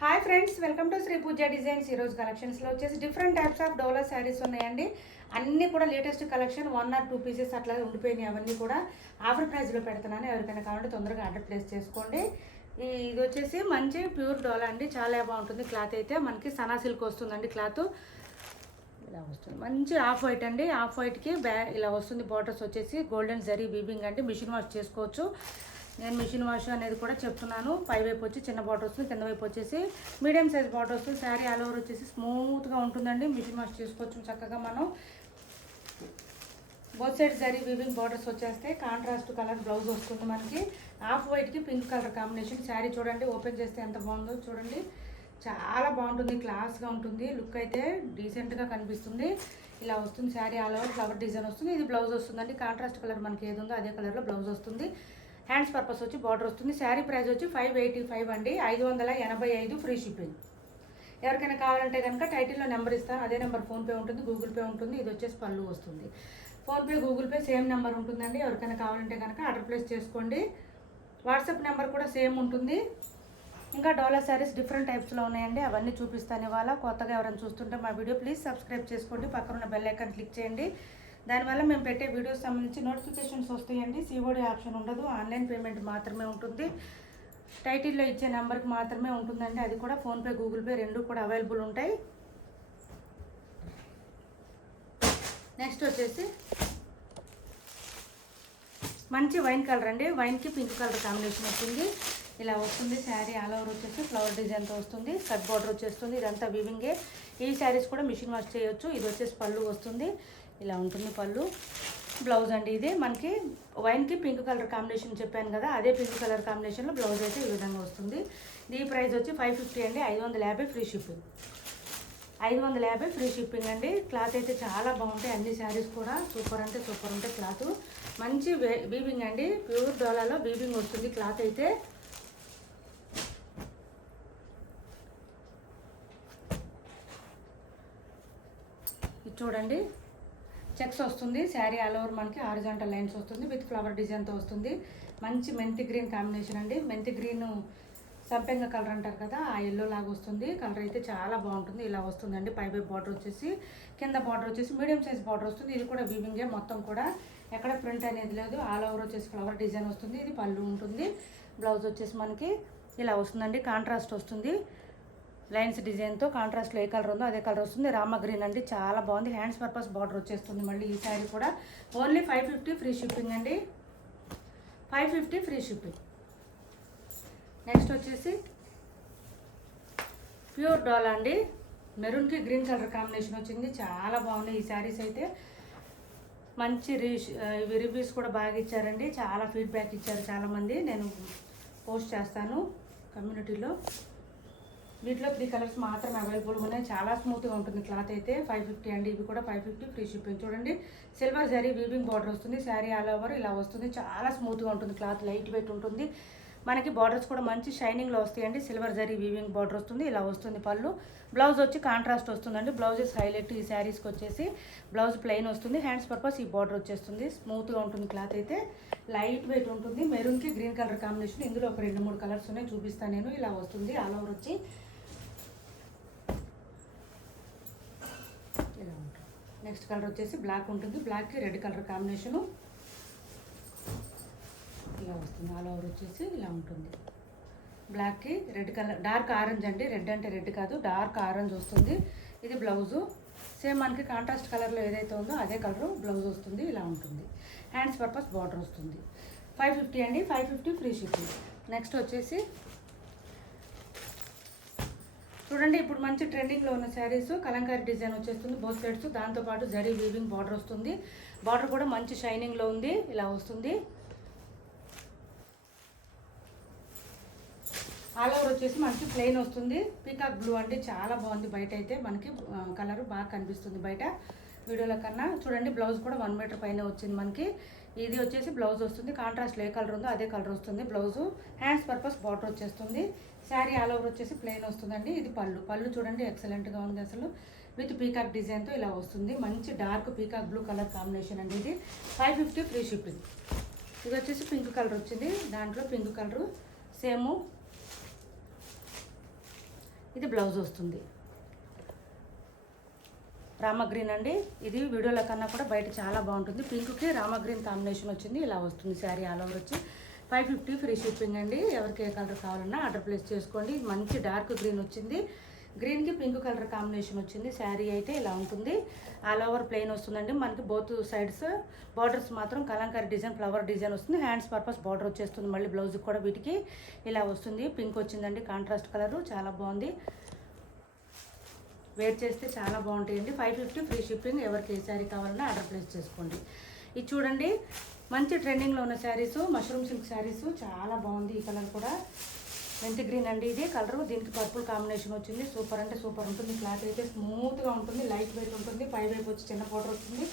Hi friends, welcome to Shri Pooja designs. ఈరోజు కలెక్షన్స్లో వచ్చేసి different types of Dola saris ఉన్నాయండి. అన్నీ కూడా లేటెస్ట్ కలెక్షన్, 1 or 2 పీసెస్ అట్లా ఉండిపోయినాయి. అవన్నీ కూడా ఆఫర్ ప్రైస్లో పెడుతున్నాను. ఎవరికైనా కావాలంటే తొందరగా ఆర్డర్ ప్లేస్ చేసుకోండి. ఇది వచ్చేసి మంచి ప్యూర్ డోలా అండి, చాలా బాగుంటుంది. క్లాత్ అయితే మనకి సనా సిల్క్ వస్తుందండి. క్లాత్ ఇలా వస్తుంది, మంచి ఆఫ్ వైట్ అండి. ఆఫ్ వైట్కి ఇలా వస్తుంది. బార్డర్స్ వచ్చేసి గోల్డెన్ జరీ వీవింగ్ అండి. మిషన్ వాష్ చేసుకోవచ్చు. నేను మిషన్ వాష్ అనేది కూడా చెప్తున్నాను. పై వైపు వచ్చి చిన్న బార్డర్ వస్తుంది, కింద వైపు వచ్చేసి మీడియం సైజ్ బార్డర్ వస్తుంది. శారీ ఆల్ ఓవర్ వచ్చేసి స్మూత్గా ఉంటుందండి. మిషన్ వాష్ చేసుకోవచ్చు చక్కగా మనం. Both side zari weaving borders వచ్చేస్తే కాంట్రాస్ట్ కలర్ బ్లౌజ్ వస్తుంది మనకి. ఆఫ్ వైట్కి పింక్ కలర్ కాంబినేషన్. శారీ చూడండి, ఓపెన్ చేస్తే ఎంత బాగుందో చూడండి. చాలా బాగుంటుంది, క్లాస్గా ఉంటుంది. లుక్ అయితే డీసెంట్గా కనిపిస్తుంది. ఇలా వస్తుంది sari all over. Flower design వస్తుంది. ఇది బ్లౌజ్ వస్తుందండి. కాంట్రాస్ట్ కలర్ మనకి ఏది ఉందో అదే కలర్లో బ్లౌజ్ వస్తుంది. హ్యాండ్స్ పర్పస్ వచ్చి బార్డర్ వస్తుంది. శారీ ప్రైస్ వచ్చి 585 అండి, 585 ఫ్రీ షిప్పింగ్. ఎవరికైనా కావాలంటే కనుక టైటిల్లో నెంబర్ ఇస్తాను, అదే నెంబర్ ఫోన్పే ఉంటుంది, గూగుల్ పే ఉంటుంది. ఇది వచ్చేసి పళ్ళు వస్తుంది. PhonePe Google pay same number ఉంటుందండి. ఎవరికైనా కావాలంటే కనుక ఆర్డర్ ప్లేస్ చేసుకోండి. వాట్సాప్ నెంబర్ కూడా సేమ్ ఉంటుంది. ఇంకా డోలా శారీస్ డిఫరెంట్ టైప్స్లో ఉన్నాయండి, అవన్నీ చూపిస్తాను ఇవాళ. కొత్తగా ఎవరైనా చూస్తుంటే మా వీడియో ప్లీజ్ సబ్స్క్రైబ్ చేసుకోండి. పక్కన ఉన్న బెల్ ఐకాన్ క్లిక్ చేయండి. దానివల్ల మేము పెట్టే వీడియోస్ సంబంధించి నోటిఫికేషన్స్ వస్తాయండి. సిఓడి ఆప్షన్ ఉండదు, ఆన్లైన్ పేమెంట్ మాత్రమే ఉంటుంది. టైటిల్లో ఇచ్చే నెంబర్కి మాత్రమే ఉంటుందండి. అది కూడా ఫోన్పే గూగుల్ పే రెండు కూడా అవైలబుల్ ఉంటాయి. నెక్స్ట్ వచ్చేసి మంచి వైన్ కలర్ అండి. వైన్కి పింక్ కలర్ కాంబినేషన్ వచ్చింది. ఇలా వస్తుంది శారీ ఆల్ ఓవర్ వచ్చేసి ఫ్లవర్ డిజైన్తో వస్తుంది. కట్ బార్డర్ వచ్చేస్తుంది. ఇదంతా వీవింగే. ఈ శారీస్ కూడా మిషన్ వాష్ చేయొచ్చు. ఇది వచ్చేసి పళ్ళు వస్తుంది. ఇలా ఉంటుంది పళ్ళు. బ్లౌజ్ అండి ఇది మనకి వైన్కి పింక్ కలర్ కాంబినేషన్ చెప్పాను కదా, అదే పింక్ కలర్ కాంబినేషన్లో బ్లౌజ్ అయితే ఈ విధంగా వస్తుంది. ఈ ప్రైస్ వచ్చి 550 అండి, 550 ఫ్రీ షిప్పింగ్. 550 ఫ్రీ షిప్పింగ్ అండి. క్లాత్ అయితే చాలా బాగుంటాయి. అన్ని శారీస్ కూడా సూపర్ అంటే సూపర్ ఉంటాయి. క్లాత్ మంచి వీవింగ్ అండి, ప్యూర్ డోలాలో వీవింగ్ వస్తుంది. క్లాత్ అయితే ఇది చూడండి, చెక్స్ వస్తుంది. శారీ ఆల్ ఓవర్ మనకి హారిజాంటల్ లైన్స్ వస్తుంది విత్ ఫ్లవర్ డిజైన్తో వస్తుంది. మంచి మెంతి గ్రీన్ కాంబినేషన్ అండి. మెంతి గ్రీన్ సంపెంగ కలర్ అంటారు కదా, ఆ ఎల్లో లాగా వస్తుంది. కలర్ అయితే చాలా బాగుంటుంది. ఇలా వస్తుందండి. పై వైపు బార్డర్ వచ్చేసి, కింద బార్డర్ వచ్చేసి మీడియం సైజ్ బార్డర్ వస్తుంది. ఇది కూడా వీవింగే మొత్తం కూడా, ఎక్కడ ప్రింట్ అనేది లేదు. ఆల్ ఓవర్ వచ్చేసి ఫ్లవర్ డిజైన్ వస్తుంది. ఇది పళ్ళు ఉంటుంది. బ్లౌజ్ వచ్చేసి మనకి ఇలా వస్తుందండి. కాంట్రాస్ట్ వస్తుంది. లైన్స్ డిజైన్తో కాంట్రాస్ట్లో ఏ కలర్ ఉందో అదే కలర్ వస్తుంది. రామ గ్రీన్ అండి, చాలా బాగుంది. హ్యాండ్స్ పర్పస్ బార్డర్ వచ్చేస్తుంది. మళ్ళీ ఈ శారీ కూడా ఓన్లీ 550 ఫ్రీ షిప్పింగ్ అండి, 550 ఫ్రీ షిప్పింగ్. నెక్స్ట్ వచ్చేసి ప్యూర్ డోలా అండి. మెరూన్కి గ్రీన్ కలర్ కాంబినేషన్ వచ్చింది. చాలా బాగుంది ఈ శారీస్ అయితే. మంచి రివ్యూస్ కూడా బాగా ఇచ్చారండి. చాలా ఫీడ్బ్యాక్ ఇచ్చారు చాలామంది. నేను పోస్ట్ చేస్తాను కమ్యూనిటీలో. వీటిలో 3 కలర్స్ మాత్రమే అవైలబుల్ ఉన్నాయి. చాలా స్మూత్గా ఉంటుంది క్లాత్ అయితే. 550 అండి, ఇవి కూడా 550 ఫ్రీ షిప్పింగ్. చూడండి, సిల్వర్ జరీ వీవింగ్ బార్డర్ వస్తుంది. శారీ ఆల్ ఓవర్ ఇలా వస్తుంది. చాలా స్మూత్గా ఉంటుంది క్లాత్, లైట్ వెయిట్ ఉంటుంది. మనకి బార్డర్స్ కూడా మంచి షైనింగ్లో వస్తాయండి. సిల్వర్ జరీ వీవింగ్ బార్డర్ వస్తుంది. ఇలా వస్తుంది పళ్ళు. బ్లౌజ్ వచ్చి కాంట్రాస్ట్ వస్తుందండి. బ్లౌజెస్ హైలైట్ ఈ శారీస్కి వచ్చేసి. బ్లౌజ్ ప్లెయిన్ వస్తుంది. హ్యాండ్స్ పర్పస్ ఈ బార్డర్ వచ్చేస్తుంది. స్మూత్గా ఉంటుంది క్లాత్ అయితే, లైట్ వెయిట్ ఉంటుంది. మెరూన్కి గ్రీన్ కలర్ కాంబినేషన్. ఇందులో ఒక 2-3 కలర్స్ ఉన్నాయి, చూపిస్తాను నేను. ఇలా వస్తుంది ఆల్ ఓవర్ వచ్చి. ఇలా ఉంటుంది. నెక్స్ట్ కలర్ వచ్చేసి బ్లాక్ ఉంటుంది. బ్లాక్కి రెడ్ కలర్ కాంబినేషను ఇలా వస్తుంది. ఆల్ ఓవర్ వచ్చేసి ఇలా ఉంటుంది. బ్లాక్కి రెడ్ కలర్, డార్క్ ఆరెంజ్ అండి. రెడ్ అంటే రెడ్ కాదు, డార్క్ ఆరెంజ్ వస్తుంది. ఇది బ్లౌజు. సేమ్ మనకి కాంట్రాస్ట్ కలర్లో ఏదైతే ఉందో అదే కలరు బ్లౌజ్ వస్తుంది. ఇలా ఉంటుంది. హ్యాండ్స్ పర్పస్ బార్డర్ వస్తుంది. 550 అండి, 550 ఫ్రీ షిప్పింగ్. నెక్స్ట్ వచ్చేసి చూడండి, ఇప్పుడు మంచి ట్రెండింగ్లో ఉన్న శారీస్. కలంకారీ డిజైన్ వచ్చేస్తుంది బోత్ సైడ్స్. దాంతోపాటు జరీ వీవింగ్ బార్డర్ వస్తుంది. బార్డర్ కూడా మంచి షైనింగ్లో ఉంది. ఇలా వస్తుంది. ఆల్ ఓవర్ వచ్చేసి మనకి ప్లెయిన్ వస్తుంది. పీకాక్ బ్లూ అండి, చాలా బాగుంది. బయట అయితే మనకి కలర్ బాగా కనిపిస్తుంది బయట వీడియోల కన్నా. చూడండి, బ్లౌజ్ కూడా 1 మీటర్ పైన వచ్చింది మనకి. ఇది వచ్చేసి బ్లౌజ్ వస్తుంది. కాంట్రాస్ట్లో ఏ కలర్ ఉందో అదే కలర్ వస్తుంది బ్లౌజు. హ్యాండ్స్ పర్పస్ బార్డర్ వచ్చేస్తుంది. శారీ ఆల్ ఓవర్ వచ్చేసి ప్లెయిన్ వస్తుందండి. ఇది పళ్ళు. పళ్ళు చూడండి, ఎక్సలెంట్గా ఉంది అసలు. విత్ పీకాక్ డిజైన్తో ఇలా వస్తుంది. మంచి dark peacock blue colour combination అండి ఇది. 550 ఫ్రీ షిప్పింగ్. ఇది వచ్చేసి పింక్ కలర్ వచ్చింది. దాంట్లో పింక్ కలరు సేమ్ ఇది బ్లౌజ్ వస్తుంది. రామా గ్రీన్ అండి, ఇది వీడియోలో కన్నా కూడా బయట చాలా బాగుంటుంది. పింక్కి రామా గ్రీన్ కాంబినేషన్ వచ్చింది. ఇలా వస్తుంది శారీ ఆల్ ఓవర్ వచ్చి 550 ఫ్రీ షిప్పింగ్ అండి. ఎవరికి ఏ కలర్ కావాలన్నా ఆర్డర్ ప్లేస్ చేసుకోండి. మంచి డార్క్ గ్రీన్ వచ్చింది, గ్రీన్కి పింక్ కలర్ కాంబినేషన్ వచ్చింది. శారీ అయితే ఇలా ఉంటుంది. ఆల్ ఓవర్ ప్లెయిన్ వస్తుందండి. మనకి బోత్ సైడ్స్ బార్డర్స్ మాత్రం కలంకారీ డిజైన్, ఫ్లవర్ డిజైన్ వస్తుంది. హ్యాండ్స్ పర్పస్ బార్డర్ వచ్చేస్తుంది. మళ్ళీ బ్లౌజ్కి కూడా వీటికి ఇలా వస్తుంది. పింక్ వచ్చిందండి, కాంట్రాస్ట్ కలరు చాలా బాగుంది. వేర్ చేస్తే చాలా బాగుంటాయండి. 550 ఫ్రీ షిప్పింగ్. ఎవరికి ఏ శారీ కావాలన్నా ఆర్డర్ ప్లేస్ చేసుకోండి. ఇది చూడండి, మంచి ట్రెండింగ్లో ఉన్న శారీస్, మష్రూమ్ సిల్క్ శారీస్ చాలా బాగుంది. ఈ కలర్ కూడా మెంతి గ్రీన్ అండి, ఇది కలరు. దీనికి పర్పుల్ కాంబినేషన్ వచ్చింది. సూపర్ అంటే సూపర్ ఉంటుంది. క్లాత్ అయితే స్మూత్గా ఉంటుంది, లైట్ వెయిట్ ఉంటుంది. పై వైపు వచ్చి చిన్న బార్డర్ వస్తుంది,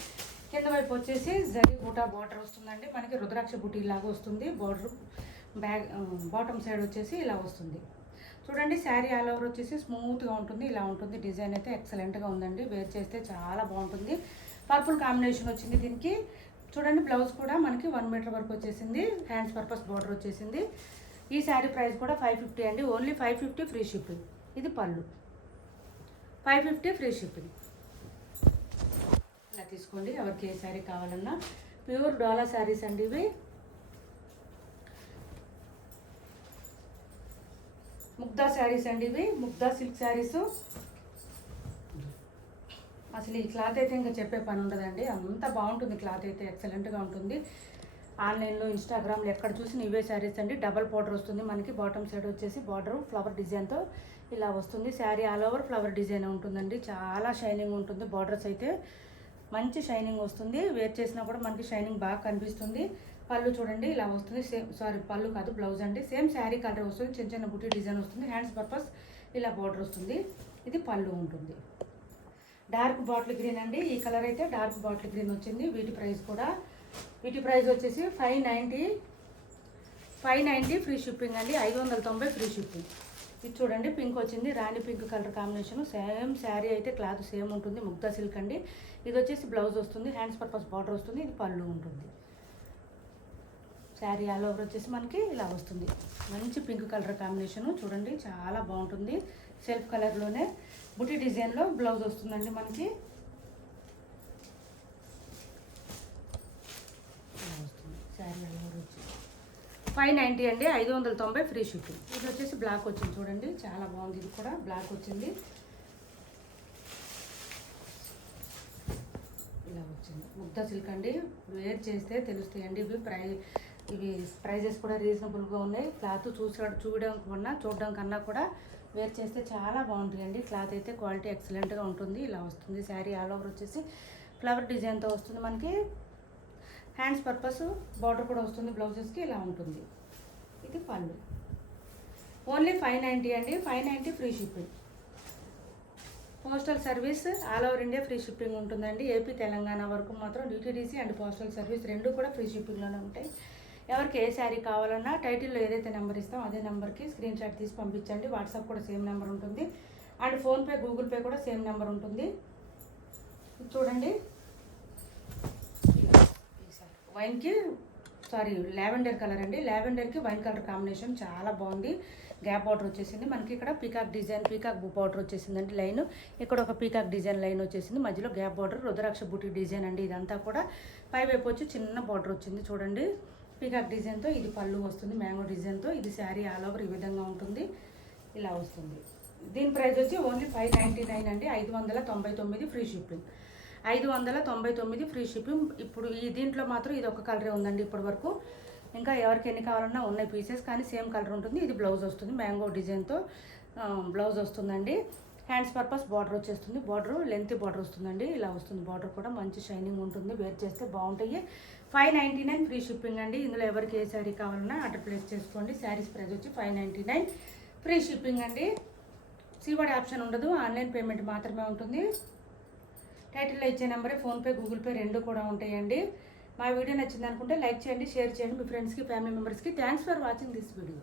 కింద వైపు వచ్చేసి జరీ బూటా బార్డర్ వస్తుందండి. మనకి రుద్రాక్ష బూటీ లాగా వస్తుంది. బార్డర్ బాటమ్ సైడ్ వచ్చేసి ఇలా వస్తుంది. చూడండి, శారీ ఆల్ ఓవర్ వచ్చేసి స్మూత్గా ఉంటుంది. ఇలా ఉంటుంది. డిజైన్ అయితే ఎక్సలెంట్గా ఉందండి. వేర్ చేస్తే చాలా బాగుంటుంది. పర్పుల్ కాంబినేషన్ వచ్చింది దీనికి. చూడండి, బ్లౌజ్ కూడా మనకి 1 మీటర్ వరకు వచ్చేసింది. హ్యాండ్స్ పర్పస్ బార్డర్ వచ్చేసింది. ఈ శారీ ప్రైస్ కూడా 550 అండి. Only 550 free shipping. ఇది పళ్ళు, 550 ఫ్రీ షిప్పింగ్. ఇలా తీసుకోండి, ఎవరికి ఏ శారీ కావాలన్నా. ప్యూర్ డోలా శారీస్ అండి ఇవి. ముగ్దా శారీస్ అండి ఇవి, ముగ్దా సిల్క్ శారీస్. అసలు ఈ క్లాత్ అయితే ఇంకా చెప్పే పని ఉండదండి, అంత బాగుంటుంది. క్లాత్ అయితే ఎక్సలెంట్గా ఉంటుంది. ఆన్లైన్లో, ఇన్స్టాగ్రామ్లో ఎక్కడ చూసిన ఇవే శారీస్ అండి. డబల్ బార్డర్ వస్తుంది మనకి. బాటమ్ సైడ్ వచ్చేసి బార్డర్ ఫ్లవర్ డిజైన్తో ఇలా వస్తుంది. Sari all over flower design ఉంటుందండి. చాలా షైనింగ్ ఉంటుంది. బార్డర్స్ అయితే మంచి షైనింగ్ వస్తుంది. వేర్ చేసినా కూడా మనకి షైనింగ్ బాగా కనిపిస్తుంది. పళ్ళు చూడండి ఇలా వస్తుంది. పళ్ళు కాదు, బ్లౌజ్ అండి. సేమ్ శారీ కలర్ వస్తుంది. చిన్న చిన్న బుటీ డిజైన్ వస్తుంది. హ్యాండ్స్ పర్పస్ ఇలా బార్డర్ వస్తుంది. ఇది పళ్ళు ఉంటుంది. డార్క్ బాటిల్ గ్రీన్ అండి, ఈ కలర్ అయితే డార్క్ బాటిల్ గ్రీన్ వచ్చింది. వీటి ప్రైస్ వచ్చేసి 590 ఫ్రీ షిప్పింగ్ అండి. 590 ఫ్రీ షిప్పింగ్. ఇది చూడండి, పింక్ వచ్చింది. Rani pink colour combination. Same sari అయితే క్లాత్ సేమ్ ఉంటుంది. ముగ్దా సిల్క్ అండి. ఇది వచ్చేసి బ్లౌజ్ వస్తుంది. హ్యాండ్స్ పర్పస్ బార్డర్ వస్తుంది. ఇది పళ్ళు ఉంటుంది. శారీ ఆల్ ఓవర్ వచ్చేసి మనకి ఇలా వస్తుంది. మంచి పింక్ కలర్ కాంబినేషను. చూడండి, చాలా బాగుంటుంది. సెల్ఫ్ కలర్లోనే బుటీ డిజైన్లో బ్లౌజ్ వస్తుందండి మనకి. ఇలా వస్తుంది శారీ ఆల్ ఓవర్ వచ్చి 590 అండి. 590 ఫ్రీ షిప్పింగ్. ఇది వచ్చేసి బ్లాక్ వచ్చింది. చూడండి, చాలా బాగుంది. ఇది కూడా బ్లాక్ వచ్చింది. ఇలా వచ్చింది. ముగ్దా సిల్క్ అండి. వేర్ చేస్తే తెలుస్తాయండి. ఇవి ప్రైజెస్ కూడా రీజనబుల్గా ఉన్నాయి. క్లాత్ చూడడం కన్నా కూడా వేర్ చేస్తే చాలా బాగుంటుందండి. క్లాత్ అయితే క్వాలిటీ ఎక్సలెంట్గా ఉంటుంది. ఇలా వస్తుంది. శారీ ఆల్ ఓవర్ వచ్చేసి ఫ్లవర్ డిజైన్తో వస్తుంది మనకి. హ్యాండ్స్ పర్పస్ బార్డర్ కూడా వస్తుంది. బ్లౌజెస్కి ఇలా ఉంటుంది. ఇది పళ్ళు. ఓన్లీ 590 అండి. 590 free shipping. Postal service all over India free shipping ఉంటుందండి. ఏపీ తెలంగాణ వరకు మాత్రం డిటీడీసీ అండ్ పోస్టల్ సర్వీస్ రెండు కూడా ఫ్రీ షిప్పింగ్లోనే ఉంటాయి. ఎవరికి ఏ శారీ కావాలన్నా టైటిల్లో ఏదైతే నెంబర్ ఇస్తామో అదే నెంబర్కి స్క్రీన్ షాట్ తీసి పంపించండి. వాట్సాప్ కూడా సేమ్ నెంబర్ ఉంటుంది. అండ్ ఫోన్పే, గూగుల్ పే కూడా సేమ్ నెంబర్ ఉంటుంది. చూడండి, లావెండర్ కలర్ అండి. లావెండర్కి వైన్ కలర్ కాంబినేషన్ చాలా బాగుంది. గ్యాప్ బార్డర్ వచ్చేసింది మనకి. ఇక్కడ పీకాక్ డిజైన్, పీకాక్ బార్డర్ వచ్చేసిందండి. లైన్ ఇక్కడ ఒక పీకాక్ డిజైన్ లైన్ వచ్చేసింది. మధ్యలో గ్యాప్ బార్డర్ రుద్రాక్ష బూటీ డిజైన్ అండి. ఇదంతా కూడా పై వైపు వచ్చి చిన్న బార్డర్ వచ్చింది. చూడండి, పీకాక్ డిజైన్తో ఇది పళ్ళు వస్తుంది. మ్యాంగో డిజైన్తో ఇది శారీ ఆల్ ఓవర్ ఈ విధంగా ఉంటుంది. ఇలా వస్తుంది. దీని ప్రైస్ వచ్చి ఓన్లీ 599 అండి. 599 ఫ్రీ షిప్పింగ్. 599 free shipping. ఇప్పుడు ఈ దీంట్లో మాత్రం ఇది ఒక కలరే ఉందండి ఇప్పటి వరకు. ఇంకా ఎవరికి ఎన్ని కావాలన్నా ఉన్నాయి పీసెస్, కానీ సేమ్ కలర్ ఉంటుంది. ఇది బ్లౌజ్ వస్తుంది. మ్యాంగో డిజైన్తో బ్లౌజ్ వస్తుందండి. హ్యాండ్స్ పర్పస్ బార్డర్ వచ్చేస్తుంది. బార్డర్ లెంత్ బార్డర్ వస్తుందండి. ఇలా వస్తుంది. బార్డర్ కూడా మంచి షైనింగ్ ఉంటుంది. వేర్ చేస్తే బాగుంటాయి. 599 ఫ్రీ షిప్పింగ్ అండి. ఇందులో ఎవరికి ఏ శారీ కావాలన్నా ఆర్డర్ ప్లేస్ చేసుకోండి. శారీస్ ప్రైస్ వచ్చి 599 ఫ్రీ షిప్పింగ్ అండి. సిఓడి ఆప్షన్ ఉండదు. ఆన్లైన్ పేమెంట్ మాత్రమే ఉంటుంది. టైటిల్లో ఇచ్చే నెంబరే ఫోన్పే, గూగుల్ పే రెండు కూడా ఉంటాయండి. మా వీడియో నచ్చింది అనుకుంటే లైక్ చేయండి, షేర్ చేయండి మీ ఫ్రెండ్స్కి, ఫ్యామిలీ మెంబర్స్కి. Thanks for watching this video.